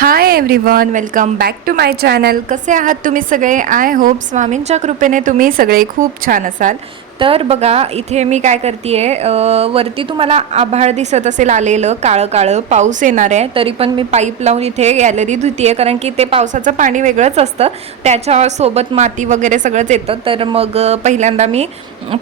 Hi everyone welcome back to my channel कसे आहात तुम्ही सगळे? आय होप स्वामींच्या कृपेने तुम्ही सगळे खूप छान असाल. तर बघा इथे मी काय करते वरती तुम्हाला आभाळ दिसत असेल आलेलं काळं काळं पाऊस येणार आहे तरी पण मी पाईप लावून इथे गॅलरी धुतीये कारण की ते पावसाचं पाणी वेगळंच असतं. त्याच्यासोबत माती वगैरे सगळंच येतं. तर मग पहिल्यांदा मी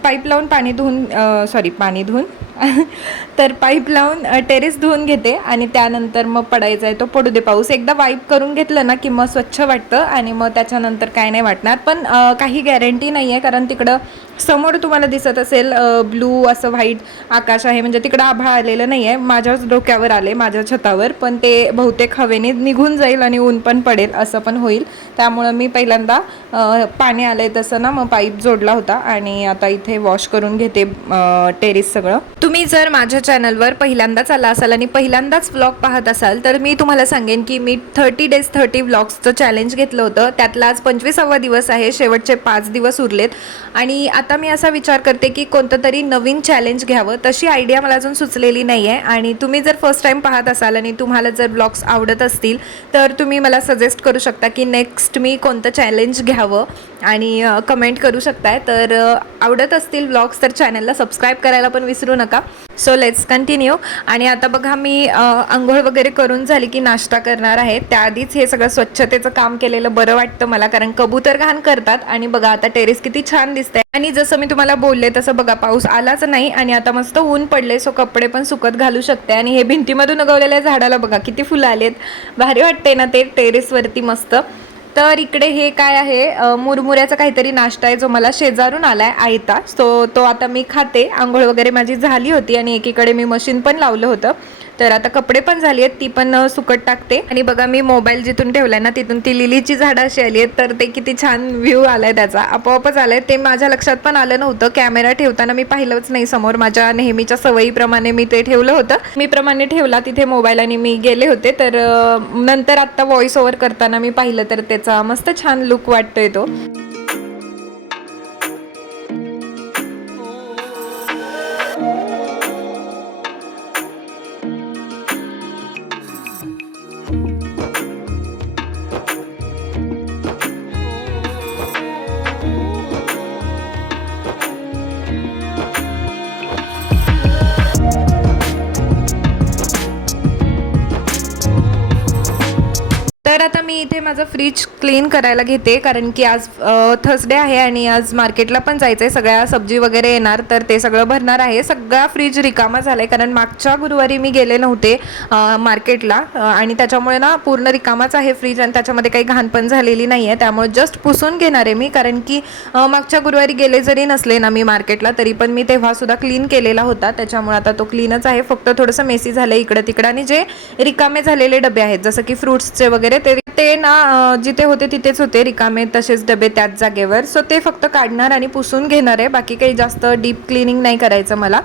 पाईप लावून पाणी धुवून सॉरी पाणी धुवून तर पाईप लावून टेरेस धुवून घेते आणि त्यानंतर मग पडायचा आहे तो पडू दे पाऊस. एकदा वाईप करून घेतलं ना की मग स्वच्छ वाटतं आणि मग त्याच्यानंतर काय नाही वाटणार. पण काही गॅरंटी नाही आहे कारण तिकडं समोर तुम्हाला दिसत असेल ब्लू असं व्हाईट आकाश आहे. म्हणजे तिकडं आभाळ आलेलं नाही आहे. माझ्याच डोक्यावर आले माझ्या छतावर. पण ते बहुतेक हवेने निघून जाईल आणि ऊन पण पडेल असं पण होईल. त्यामुळं मी पहिल्यांदा पाणी पाणी आलंय तसं ना मग पाईप जोडला होता आणि आता इथे वॉश करून घेते टेरेस सगळं. तुम्ही जर माझ्या चॅनलवर पहिल्यांदाच आला असाल आणि पहिल्यांदाच व्लॉग पाहत असाल तर मी तुम्हाला सांगेन की मी थर्टी डेज थर्टी व्लॉग्सचं चॅलेंज घेतलं होतं. त्यातला आज पंचवीसावा दिवस आहे शेवटचे पाच दिवस उरलेत. आणि आता मी असा विचार करते की कोणतं तरी नवीन चॅलेंज घ्यावं तशी आयडिया मला अजून सुचलेली नाही आहे आणि तुम्ही जर फर्स्ट टाईम पाहत असाल आणि तुम्हाला जर ब्लॉग्स आवडत असतील तर तुम्ही मला सजेस्ट करू शकता की नेक्स्ट मी कोणतं चॅलेंज घ्यावं. आणि कमेंट करू शकताय. तर आवडत असतील ब्लॉग्स तर चॅनलला सबस्क्राईब करायला पण विसरू नका. सो लेट्स कंटिन्यू आणि आता बघा मी आंघोळ वगैरे करून झाली की नाश्ता करणार आहे. त्याआधीच हे सगळं स्वच्छतेचं काम केलेलं बरं वाटतं मला कारण कबूतर घाण करतात. आणि बघा आता टेरेस किती छान दिसतंय. आणि जसं मी तुम्हाला बोलले तसं बघा पाऊस आलाच नाही. आणि आता मस्त ऊन पडले सो कपडे पण सुकत घालू शकते. आणि हे भिंतीमधून उगवलेल्या झाडाला बघा किती फुलं आलेत. भारी वाटते ना ते टेरेसवरती मस्त. तर इकडे हे काय आहे? मुरमुऱ्याचा काहीतरी नाश्ता आहे जो मला शेजारून आलाय आयता. सो तो आता मी खाते. आंघोळ वगैरे माझी झाली होती आणि एकीकडे मी मशीन पण लावलं होतं. तर आता कपडे पण झाली आहेत ती पण सुकट टाकते. आणि बघा मी मोबाईल जिथून ठेवलाय ना तिथून ती लिलीची झाडं अशी आली आहेत तर ते किती छान व्ह्यू आलाय त्याचा. आपोआपच आलाय. ते माझ्या लक्षात पण आलं नव्हतं. कॅमेरा ठेवताना मी पाहिलंच नाही समोर. माझ्या नेहमीच्या सवयीप्रमाणे मी ते ठेवलं होतं. मी प्रमाणे ठेवला तिथे मोबाईल आणि मी गेले होते तर नंतर आता व्हॉइस ओव्हर करताना मी पाहिलं तर त्याचा मस्त छान लुक वाटतोय तो. माझं फ्रीज क्लीन करायला घेते कारण की आज थर्सडे आहे आणि आज मार्केटला पण जायचं आहे सगळ्या सब्जी वगैरे येणार तर ते सगळं भरणार आहे. सगळा फ्रीज रिकामा झाला आहे कारण मागच्या गुरुवारी मी गेले नव्हते मार्केटला आणि त्याच्यामुळे ना पूर्ण रिकामाच आहे फ्रीज आणि त्याच्यामध्ये काही घाण पण झालेली नाही आहे त्यामुळे जस्ट पुसून घेणार आहे मी कारण की मागच्या गुरुवारी गेले जरी नसले ना मी मार्केटला तरी पण मी तेव्हासुद्धा क्लीन केलेला होता. त्याच्यामुळे आता तो क्लीनच आहे. फक्त थोडंसं मेसी झालं इकडं तिकडं आणि जे रिकामे झालेले डबे आहेत जसं की फ्रुट्सचे वगैरे ते ते ना जिथे होते तिथेच होते रिकामे तसेच डबे त्याच जागेवर. सो ते फक्त काढणार आणि पुसून घेणार आहे. बाकी काही जास्त डीप क्लिनिंग नाही करायचं मला.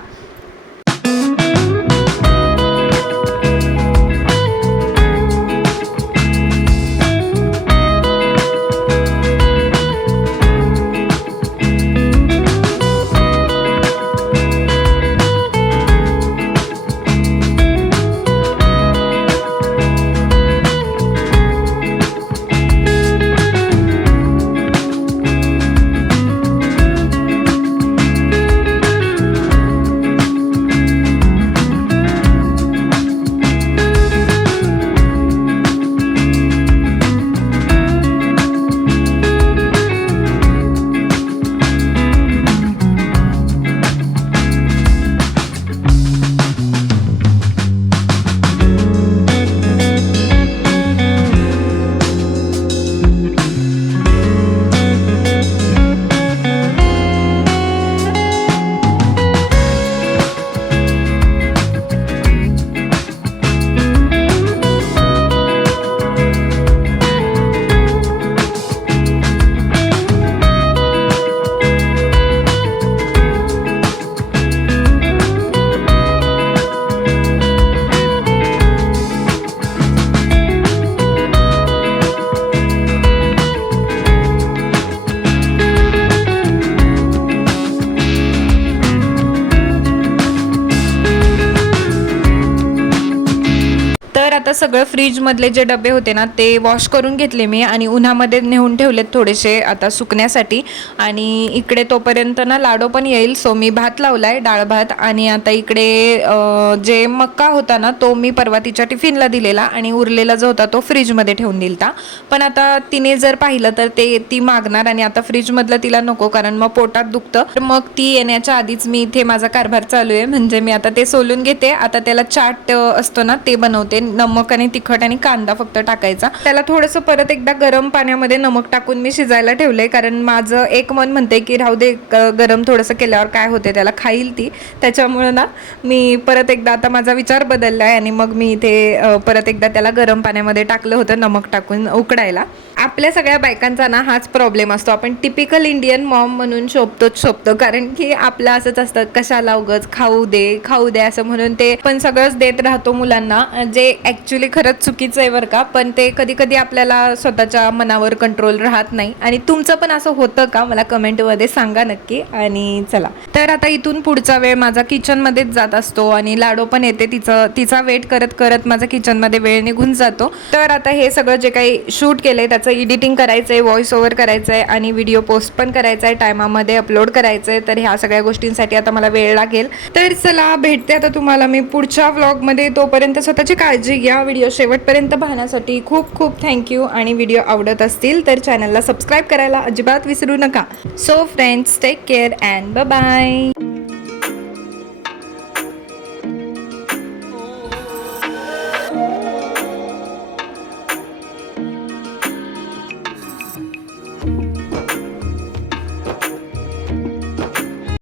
आता सगळं फ्रीजमधले जे डबे होते ना ते वॉश करून घेतले मी आणि उन्हामध्ये नेऊन ठेवलेत थोडेसे आता सुकण्यासाठी. आणि इकडे तोपर्यंत ना लाडो पण येईल सो मी भात लावलाय डाळ भात आणि आता इकडे जे मक्का होता ना तो मी परवा तिच्या टिफिनला दिलेला आणि उरलेला जो होता तो फ्रीजमध्ये ठेवून दिलता. पण आता तिने जर पाहिलं तर ते ती मागणार आणि आता फ्रीजमधलं तिला नको कारण मग पोटात दुखतं. तर मग ती येण्याच्या आधीच मी इथे माझा कारभार चालू आहे. म्हणजे मी आता ते सोलून घेते. आता त्याला चाट असतो ना ते बनवते. नमक आणि तिखट आणि कांदा फक्त टाकायचा. त्याला थोडंसं परत एकदा गरम पाण्यामध्ये नमक टाकून मी शिजायला ठेवलंय कारण माझं एक मन म्हणते की राहू दे गरम थोडंसं केल्यावर काय होते त्याला खाईल ती. त्याच्यामुळं ना मी परत एकदा आता माझा विचार बदलला आहे आणि मग मी इथे परत एकदा त्याला गरम पाण्यामध्ये टाकलं होतं नमक टाकून उकडायला. आपल्या सगळ्या बायकांचा ना हाच प्रॉब्लेम असतो. आपण टिपिकल इंडियन मॉम म्हणून शोभतोच शोभतो. कारण की आपलं असंच असतं कशाला उगच खाऊ दे खाऊ दे असं म्हणून ते पण सगळंच देत राहतो मुलांना. जे ॲक्च्युली खरंच चुकीचं आहे बरं का पण ते कधी कधी आपल्याला स्वतःच्या मनावर कंट्रोल राहत नाही. आणि तुमचं पण असं होतं का? मला कमेंटमध्ये सांगा नक्की. आणि चला. तर आता इथून पुढचा वेळ माझा किचनमध्येच जात असतो आणि लाडो पण येते तिचं तिचा वेट करत करत माझा किचनमध्ये वेळ निघून जातो. तर आता हे सगळं जे काही शूट केलंय त्याचं एडिटिंग करायचं आहे व्हॉइस ओव्हर करायचं आहे आणि व्हिडिओ पोस्ट पण करायचा आहे टायमामध्ये अपलोड करायचं आहे तर ह्या सगळ्या गोष्टींसाठी आता मला वेळ लागेल. तर चला भेटते आता तुम्हाला मी पुढच्या व्लॉगमध्ये तोपर्यंत स्वतःची काळजी घ्या. व्हिडिओ शेवटपर्यंत पाहण्यासाठी खूप खूप थँक्यू आणि व्हिडिओ आवडत असतील तर चॅनलला सबस्क्राईब करायला अजिबात विसरू नका. So friends take care and bye